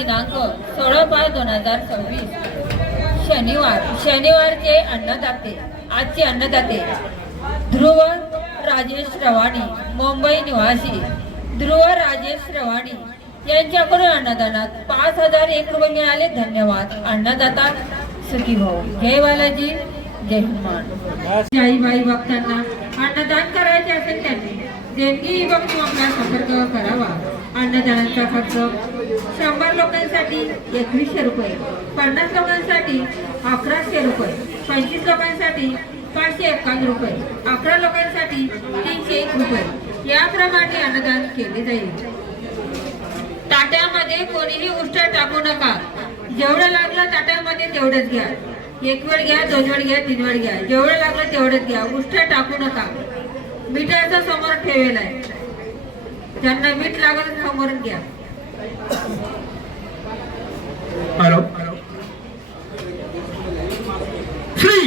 दिनांक 16/5/2026 शनिवारचे अन्नदाते आजचे अन्नदाते ध्रुव राजेश रवाणी मुंबई निवासी ध्रुव राजेश रवाणी यांच्याकडून अन्नदानात 5001 रुपये मिळाले। धन्यवाद। अन्नदाता सुखी भाऊ। जय बालाजी जय हनुमान। जाईबाई भक्तांना अन्नदान करायचे असेल त्यांनी देणगी बघून आपला संपर्क करावा। अन्नदानाचा खर्च 100 लोकांसाठी 2100 रुपये, 50 लोकांसाठी 1100 रुपये, 25 लोकांसाठी 551 रुपये, 11 लोकांसाठी 301 रुपये याप्रमाणे अन्नदान केले जाईल। ताट्यामध्ये कोणीही उष्ट टाकू नका। जेवढं लागलं ताट्यामध्ये तेवढंच घ्या। एक वेळ घ्या, 2 वेळ घ्या, 3 वेळ घ्या, जेवढं लागलं तेवढंच घ्या। उष्ट टाकू नका। मीठाचा समोर ठेवलेला आहे, ज्यांना मीठ लागत समोर घ्या। हॅलो, श्री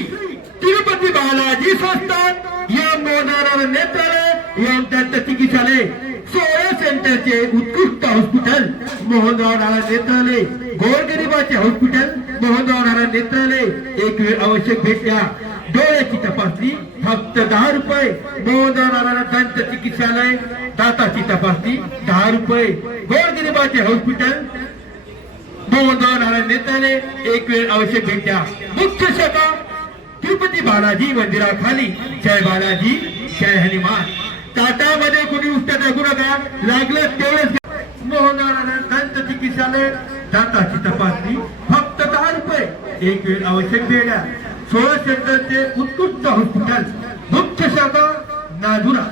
तिरुपती बालाजी संस्थान या मोहनराव नेत्रालय या दंत चिकित्सालय सोया सेंटरचे उत्कृष्ट हॉस्पिटल मोहनराव नाना नेत्रालय, गोरगरिबाचे हॉस्पिटल मोहनराव नाना नेत्रालय। एक वेळ अवश्य भेट द्या। डोळ्याची तपासणी फक्त 10 रुपये। मोहनराव नाना दंत चिकित्सालय, दाताची तपासणी 10 रुपये। गोरगरिबाचे हॉस्पिटल मोहनराव नाना नेत्रालय, एक वेळ अवश्य भेट द्या। मुख्य शाखा तिरुपती बालाजी मंदिराखाली। जय बालाजी जय हनुमान। ताटामध्ये कोणी उष्ट टाकू नका। लागलं तेवढंच। मोहनराव दंत चिकित्सालय, दाताची तपासणी फक्त 10 रुपये। एक वेळ आवश्यक भेट द्या। सोया सेंटरचे उत्कृष्ट हॉस्पिटल, मुख्य शाखा नाजुरा।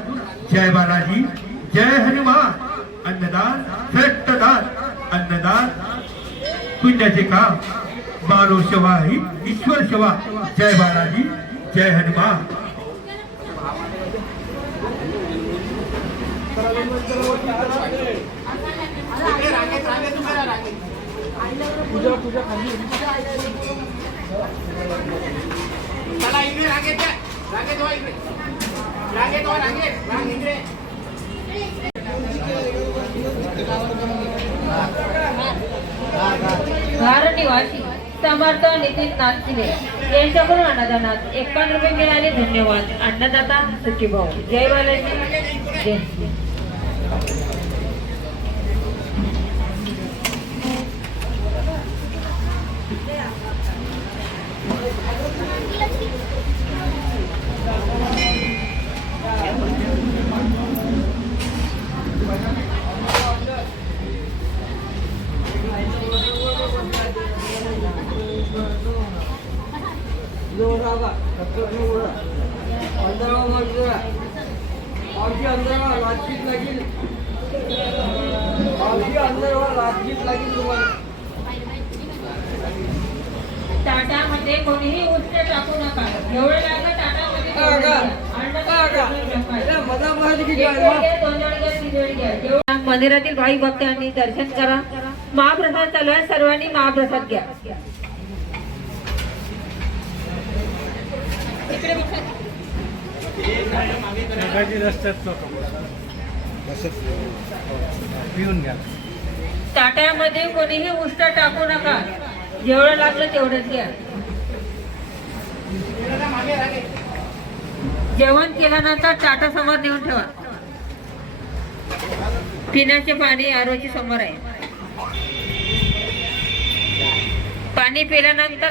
जय बालाजी जय हनुमान। अन्नदान श्रेष्ठ दान। अन्नदान पुण्याचे काम, मानव सेवा ही ईश्वर सेवा। जय बालाजी जय हनुमान। घर निवासी समर्थ नितीन नागचिले यांच्याकडून अन्नदानात 51 रुपये मिळाले। धन्यवाद। अन्नदाता सुखी भाऊ। जय बालाजी जय। ताटामध्ये कोणीही उष्ट टाकू नका। एवढं लागलं ताटामध्ये मंदिरातील भाई भक्तांनी दर्शन करा। महाप्रसाद चालू आहे, सर्वांनी महाप्रसाद घ्या। ताट्यामध्ये कोणीही उष्ट टाकू नका। जेवढं लागलं तेवढंच घ्या। जेवण केल्यानंतर ताटा समोर नेऊन ठेवा। पिण्याचे पाणी आरोची समोर आहे। पाणी पिल्यानंतर